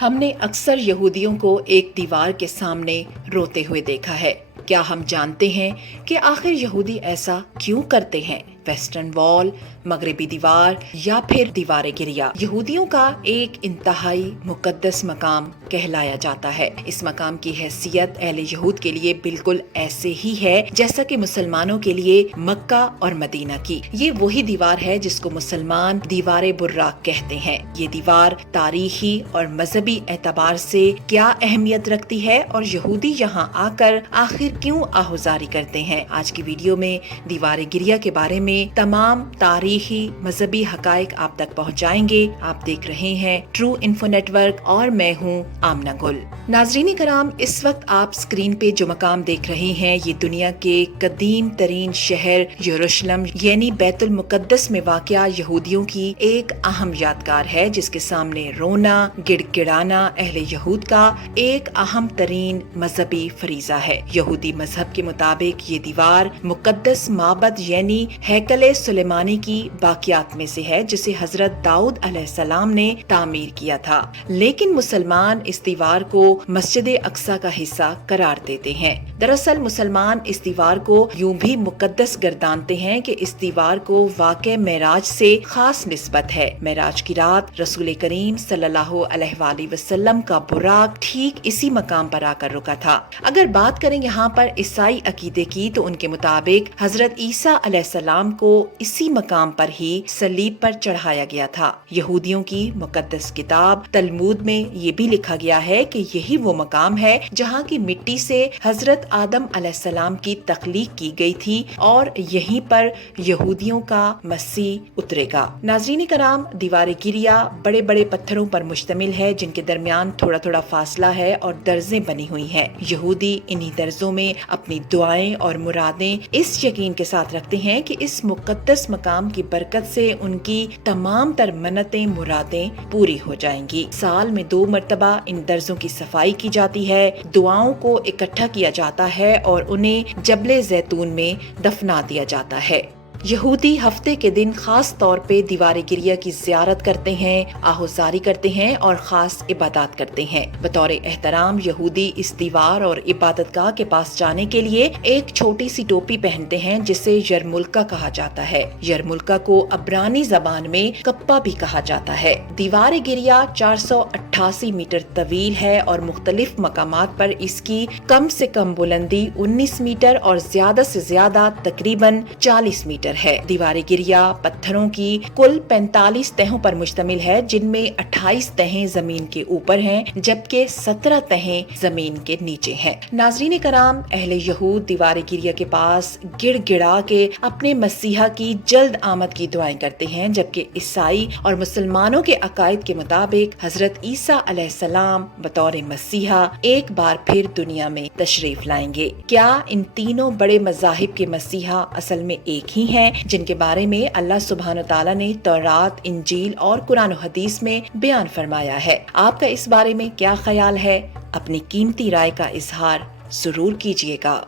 ہم نے اکثر یہودیوں کو ایک دیوار کے سامنے روتے ہوئے دیکھا ہے۔ کیا ہم جانتے ہیں کہ آخر یہودی ایسا کیوں کرتے ہیں؟ ویسٹرن وال، مغربی دیوار یا پھر دیوار گریا یہودیوں کا ایک انتہائی مقدس مقام کہلایا جاتا ہے۔ اس مقام کی حیثیت اہل یہود کے لیے بالکل ایسے ہی ہے جیسا کہ مسلمانوں کے لیے مکہ اور مدینہ کی۔ یہ وہی دیوار ہے جس کو مسلمان دیوار براق کہتے ہیں۔ یہ دیوار تاریخی اور مذہبی اعتبار سے کیا اہمیت رکھتی ہے اور یہودی یہاں آ کر آخر کیوں آہوزاری کرتے ہیں؟ آج کی ویڈیو میں دیوار گریا کے بارے میں تمام تاریخی مذہبی حقائق آپ تک پہنچائیں گے۔ آپ دیکھ رہے ہیں ٹرو انفو نیٹ ورک اور میں ہوں آمنہ گل۔ ناظرین کرام، اس وقت آپ اسکرین پہ جو مقام دیکھ رہے ہیں یہ دنیا کے قدیم ترین شہر یروشلم یعنی بیت المقدس میں واقع یہودیوں کی ایک اہم یادگار ہے، جس کے سامنے رونا گڑ گڑانا اہل یہود کا ایک اہم ترین مذہبی فریضہ ہے۔ یہودی مذہب کے مطابق یہ دیوار مقدس معبد یعنی ہیکل سلیمانی کی باقیات میں سے ہے، جسے حضرت داؤد علیہ السلام نے تعمیر کیا تھا، لیکن مسلمان اس دیوار کو مسجد اقصی کا حصہ قرار دیتے ہیں۔ دراصل مسلمان اس دیوار کو یوں بھی مقدس گردانتے ہیں کہ اس دیوار کو واقع معراج سے خاص نسبت ہے۔ معراج کی رات رسول کریم صلی اللہ علیہ وآلہ وسلم کا براق ٹھیک اسی مقام پر آ کر رکا تھا۔ اگر بات کریں یہاں پر عیسائی عقیدے کی تو ان کے مطابق حضرت عیسیٰ علیہ السلام کو اسی مقام پر ہی صلیب پر چڑھایا گیا تھا۔ یہودیوں کی مقدس کتاب تلمود میں یہ بھی لکھا گیا ہے کہ یہی وہ مقام ہے جہاں کی مٹی سے حضرت آدم علیہ السلام کی تخلیق کی گئی تھی اور یہیں پر یہودیوں کا مسیح اترے گا۔ ناظرین کرام، دیوار گریا بڑے بڑے پتھروں پر مشتمل ہے جن کے درمیان تھوڑا تھوڑا فاصلہ ہے اور درزیں بنی ہوئی ہیں۔ یہودی انہی درزوں میں اپنی دعائیں اور مرادیں اس یقین کے ساتھ رکھتے ہیں کہ اس مقدس مقام کی برکت سے ان کی تمام تر منتیں مرادیں پوری ہو جائیں گی۔ سال میں 2 مرتبہ ان درزوں کی صفائی کی جاتی ہے، دعاؤں کو اکٹھا کیا جاتا ہے اور انہیں جبل زیتون میں دفنا دیا جاتا ہے۔ یہودی ہفتے کے دن خاص طور پہ دیوار گریا کی زیارت کرتے ہیں، آہوزاری کرتے ہیں اور خاص عبادات کرتے ہیں۔ بطور احترام یہودی اس دیوار اور عبادت گاہ کے پاس جانے کے لیے ایک چھوٹی سی ٹوپی پہنتے ہیں جسے یرملکہ کہا جاتا ہے۔ یرملکہ کو عبرانی زبان میں کپا بھی کہا جاتا ہے۔ دیوار گریا 488 میٹر طویل ہے اور مختلف مقامات پر اس کی کم سے کم بلندی 19 میٹر اور زیادہ سے زیادہ تقریباً 40 میٹر ہے۔ دیوار گریا پتھروں کی کل 45 تہوں پر مشتمل ہے، جن میں 28 تہیں زمین کے اوپر ہیں جبکہ 17 تہیں زمین کے نیچے ہیں۔ ناظرین کرام، اہل یہود دیوار گریا کے پاس گڑ گڑا کے اپنے مسیحا کی جلد آمد کی دعائیں کرتے ہیں، جبکہ عیسائی اور مسلمانوں کے عقائد کے مطابق حضرت عیسیٰ علیہ السلام بطور مسیحا ایک بار پھر دنیا میں تشریف لائیں گے۔ کیا ان تینوں بڑے مذاہب کے مسیحا اصل میں ایک ہی ہیں جن کے بارے میں اللہ سبحانہ تعالیٰ نے تورات، انجیل اور قرآن و حدیث میں بیان فرمایا ہے؟ آپ کا اس بارے میں کیا خیال ہے؟ اپنی قیمتی رائے کا اظہار ضرور کیجیے گا۔